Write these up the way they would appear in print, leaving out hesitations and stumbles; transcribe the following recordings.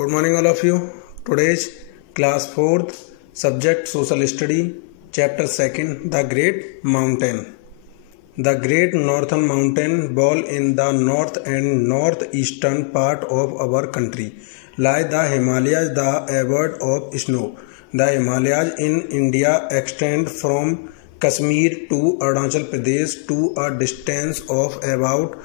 Good morning all of you. Today's class 4th subject social study chapter 2nd the Great Mountain. The Great Northern Mountain ball in the north and northeastern part of our country lie the Himalayas, the abode of snow. The Himalayas in India extend from Kashmir to Arunachal Pradesh to a distance of about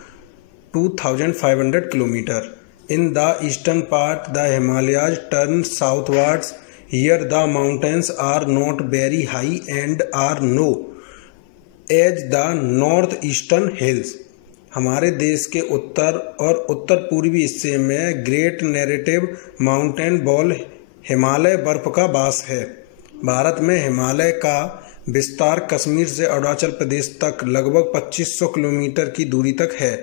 2,500 km. In the eastern part, the Himalayas turn southwards. Here the mountains are not very high and are low as the northeastern hills. हमारे देश के उत्तर और उत्तर पूर्वी हिस्से में great narrative mountain ball Himalaya बर्फ का वास है। भारत में हिमालय का विस्तार कश्मीर से अरुणाचल प्रदेश तक लगभग 2500 किलोमीटर की दूरी तक है।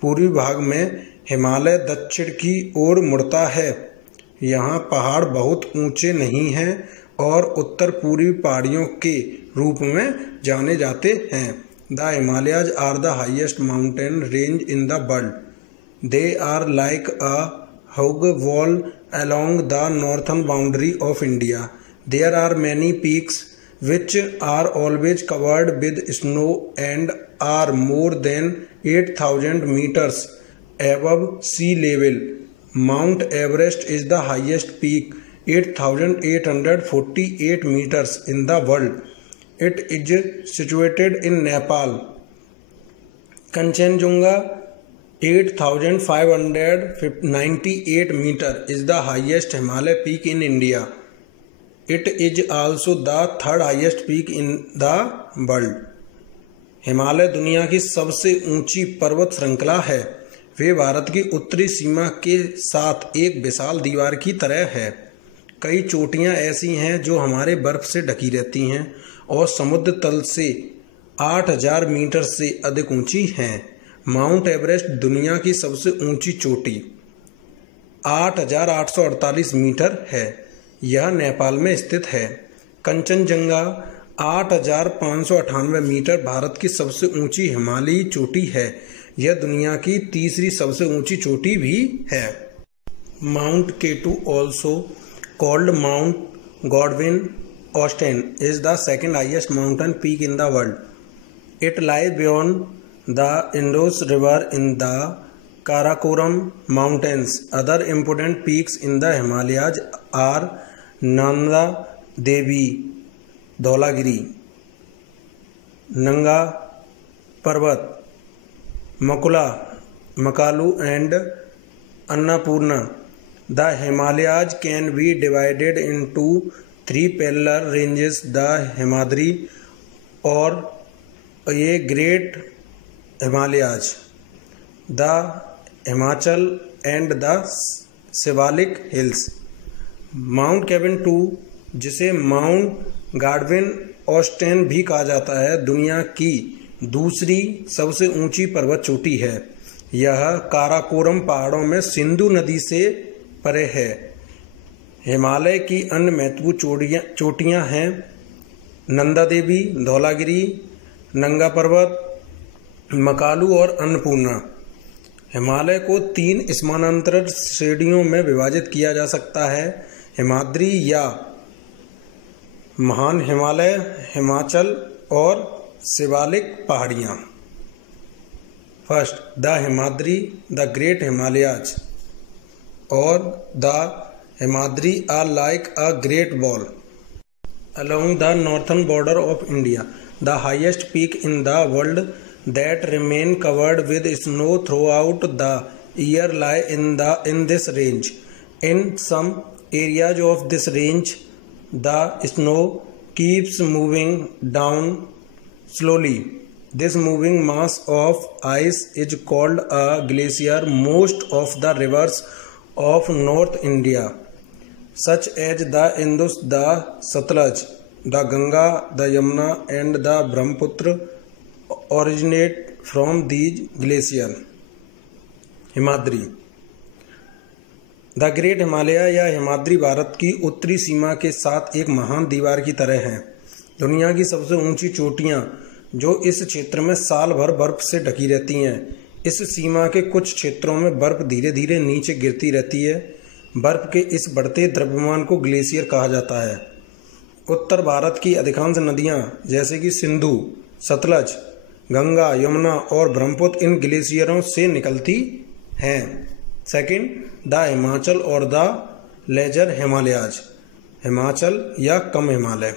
पूर्वी भाग में हिमालय दक्षिण की ओर मुड़ता है। यहाँ पहाड़ बहुत ऊंचे नहीं हैं और उत्तर पूर्वी पहाड़ियों के रूप में जाने जाते हैं। The Himalayas are the highest mountain range in the world. They are like a hug wall along the northern boundary of India. There are many peaks which are always covered with snow and are more than 8,000 meters above sea level. Mount Everest is the highest peak, 8,848 meters in the world. It is situated in Nepal. Kanchenjunga 8,598 meter is the highest Himalaya peak in India. It is also the third highest peak in the world. Himalaya दुनिया की सबसे ऊंची पर्वत श्रृंखला है। वे भारत की उत्तरी सीमा के साथ एक विशाल दीवार की तरह है। कई चोटियां ऐसी हैं जो हमारे बर्फ से ढकी रहती हैं और समुद्र तल से 8,000 मीटर से अधिक ऊंची हैं। माउंट एवरेस्ट दुनिया की सबसे ऊंची चोटी 8,848 मीटर है। यह नेपाल में स्थित है। कंचनजंगा 8,598 मीटर भारत की सबसे ऊंची हिमालयी चोटी है। यह दुनिया की तीसरी सबसे ऊंची चोटी भी है। Mount K two also called mount Godwin Austen is the second highest mountain peak in the world. It lies beyond the Indus River in the Karakoram Mountains. Other important peaks in the Himalayas are Nanda Devi, Dhaulagiri, Nanga Parvat, Makula, Makalu and Annapurna. The Himalayas can be divided into three parallel ranges: the Himadri or a Great Himalayas, the Himachal and the Shivalik Hills. Mount Kevin 2 जिसे mount गाडविन ऑस्टेन भी कहा जाता है दुनिया की दूसरी सबसे ऊंची पर्वत चोटी है। यह काराकोरम पहाड़ों में सिंधु नदी से परे है। हिमालय की अन्य महत्वपूर्ण चोटियां हैं नंदा देवी, धौलागिरी, नंगा पर्वत, मकालू और अन्नपूर्णा। हिमालय को 3 समानांतर श्रेणियों में विभाजित किया जा सकता है: हिमाद्री या महान हिमालय, हिमाचल और शिवालिक पहाड़ियाँ। First the Himadri, the great Himalayas और the Himadri are like a great wall along the northern border of India. The highest peak in the world that remain covered with snow throughout the year lie in this range. In some areas of this range, the snow keeps moving down slowly. This moving mass of ice is called a glacier. Most of the rivers of North India, such as the Indus, the Satluj, the Ganga, the Yamuna and the Brahmaputra originate from these glaciers. Himadri the great Himalaya या हिमाद्री भारत की उत्तरी सीमा के साथ एक महान दीवार की तरह है। दुनिया की सबसे ऊंची चोटियां जो इस क्षेत्र में साल भर बर्फ से ढकी रहती हैं। इस सीमा के कुछ क्षेत्रों में बर्फ धीरे धीरे नीचे गिरती रहती है। बर्फ के इस बढ़ते द्रव्यमान को ग्लेशियर कहा जाता है। उत्तर भारत की अधिकांश नदियां जैसे कि सिंधु, सतलज, गंगा, यमुना और ब्रह्मपुत्र इन ग्लेशियरों से निकलती हैं। सेकंड, द हिमाचल और द लेजर हिमालयाज, हिमाचल या कम Himalaya.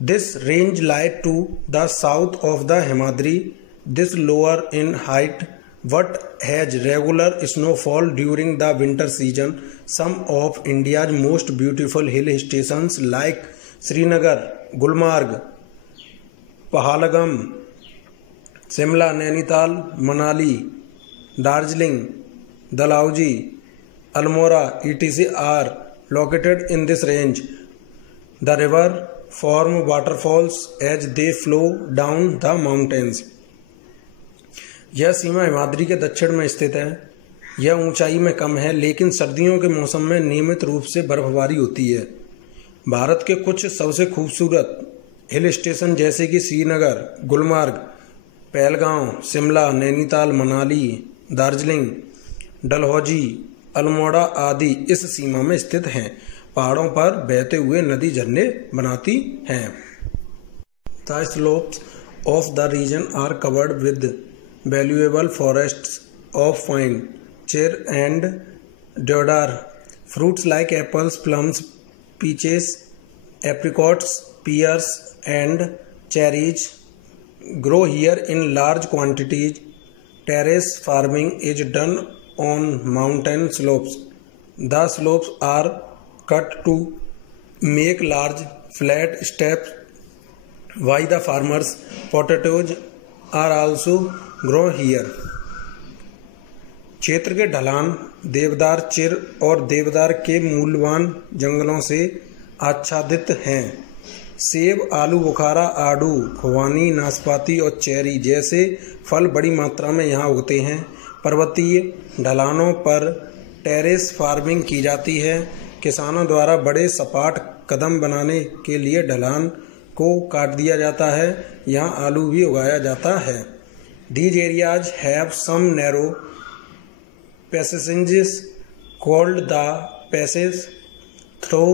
This range lie to the south of the Himadri. This lower in height but has regular snowfall during the winter season. Some of India's most beautiful hill stations like Srinagar, Gulmarg, Pahalgam, Shimla, Nainital, Manali, Darjeeling, Dalhousie, Almora, etc. are located in this range. The river form waterfalls as they flow down the mountains. यह सीमा हिमाद्री के दक्षिण में स्थित है। यह ऊंचाई में कम है लेकिन सर्दियों के मौसम में नियमित रूप से बर्फबारी होती है। भारत के कुछ सबसे खूबसूरत हिल स्टेशन जैसे कि श्रीनगर, गुलमर्ग, पहलगांव, शिमला, नैनीताल, मनाली, दार्जिलिंग, डलहौजी, अल्मोड़ा आदि इस सीमा में स्थित हैं। पहाड़ों पर बहते हुए नदी झरने बनाती हैं। The slopes of the region are covered with valuable forests of pine, fir and deodar. Fruits like apples, plums, peaches, apricots, pears and cherries grow here in large quantities. Terrace farming is done on mountain slopes. The slopes are cut to make large flat steps. Why the farmers potatoes are also grown here. क्षेत्र के ढलान देवदार, चिर और देवदार के मूल्यवान जंगलों से आच्छादित हैं। सेब, आलू बुखारा, आड़ू, खुबानी, नाशपाती और चेरी जैसे फल बड़ी मात्रा में यहाँ उगते हैं। पर्वतीय ढलानों पर टेरेस फार्मिंग की जाती है। किसानों द्वारा बड़े सपाट कदम बनाने के लिए ढलान को काट दिया जाता है। यहाँ आलू भी उगाया जाता है। These areas have some narrow passages called the passes through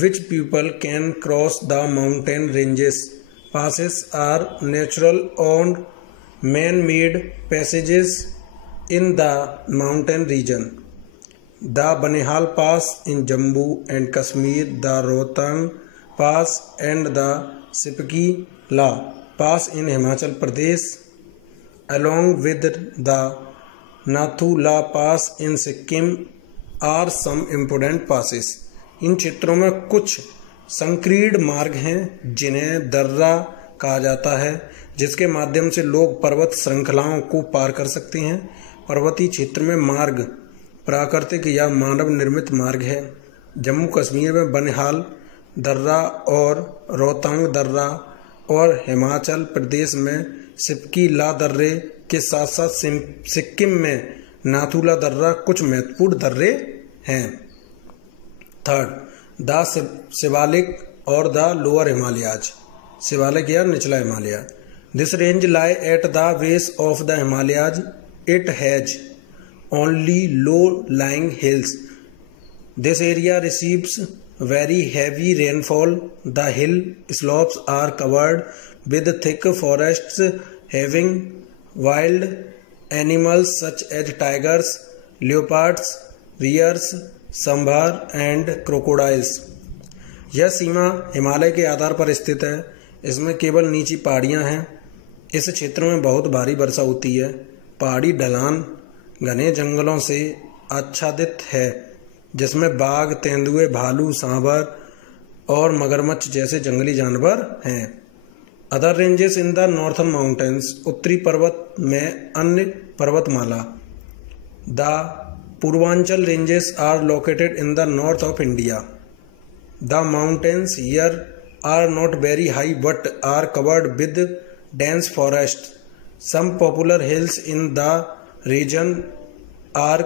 which people can cross the mountain ranges. Passes are natural or man-made passages in the mountain region. The Banihal Pass in Jammu and Kashmir, the Rohtang Pass and the Spiti La Pass in Himachal Pradesh, along with the Nathu La Pass in Sikkim are some important passes. इन क्षेत्रों में कुछ संकीर्ण मार्ग हैं जिन्हें दर्रा कहा जाता है, जिसके माध्यम से लोग पर्वत श्रृंखलाओं को पार कर सकते हैं। पर्वतीय क्षेत्र में मार्ग प्राकृतिक या मानव निर्मित मार्ग है। जम्मू कश्मीर में बनिहाल दर्रा और रोहतांग दर्रा और हिमाचल प्रदेश में सिपकी ला दर्रे के साथ साथ सिक्किम में नाथुला दर्रा कुछ महत्वपूर्ण दर्रे हैं। थर्ड, द शिवालिक और द लोअर हिमालयाज, शिवालिक या निचला Himalaya. This range lie at the base of the Himalayas. It has only low-lying hills. This area receives very heavy rainfall. The hill slopes are covered with thick forests having wild animals such as tigers, leopards, bears, sambar and crocodiles. यह सीमा हिमालय के आधार पर स्थित है। इसमें केवल नीची पहाड़ियाँ हैं। इस क्षेत्र में बहुत भारी वर्षा होती है। पहाड़ी ढलान घने जंगलों से आच्छादित है जिसमें बाघ, तेंदुए, भालू, सांभर और मगरमच्छ जैसे जंगली जानवर हैं। Other ranges in the northern mountains, उत्तरी पर्वत में अन्य पर्वतमाला। The Purvanchal ranges are located in the north of India. The mountains here are not very high but are covered with dense forest. Some popular hills in the region are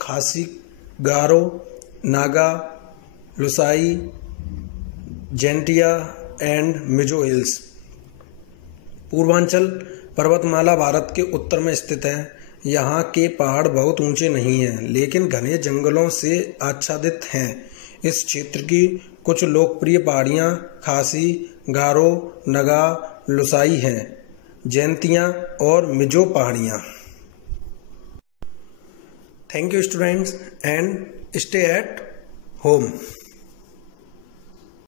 Khasi, Garo, Naga, Lusai, Jaintia and Mizo hills. Purvanchal पर्वतमाला भारत के उत्तर में स्थित है। यहाँ के पहाड़ बहुत ऊंचे नहीं हैं, लेकिन घने जंगलों से आच्छादित हैं। इस क्षेत्र की कुछ लोकप्रिय पहाड़ियाँ खासी, गारो, नगा, लुसाई हैं, जैंतिया और मिजो पहाड़ियाँ। Thank you students and stay at home.